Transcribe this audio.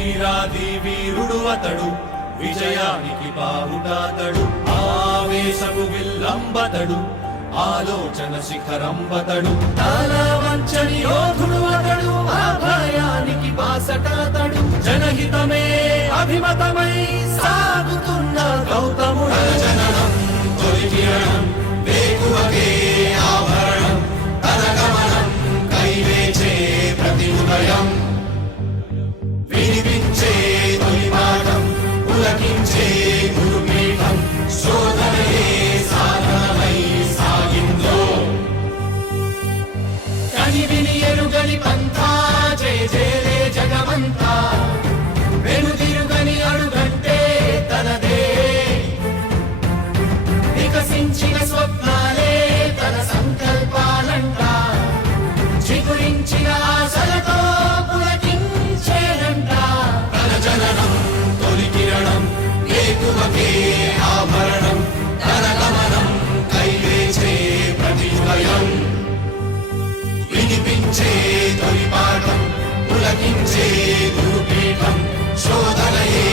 వీరాది వీరుడు అతడు విజయానికి బావుటాతడు ఆవేశము విల్లంబతడు ఆలోచన శిఖరంబతడు. తల వంచని యోధుడు అతడు ఆభయానికి బాసటాతడు. జనహితమే అభిమతమై సాగుతున్న గౌతముడు శోధనయే సాధనమై సాగిందో కని విని ఎరుగని పంథా జయ జయలే జగమంతా వెనుదిరుగని అడుగంటే తనదే. వికసించిన స్వప్నాలే తన సంకల్పాలంట. చిగురించిన వినిపించే తొలి పాఠం గురుపీఠం శోధనయే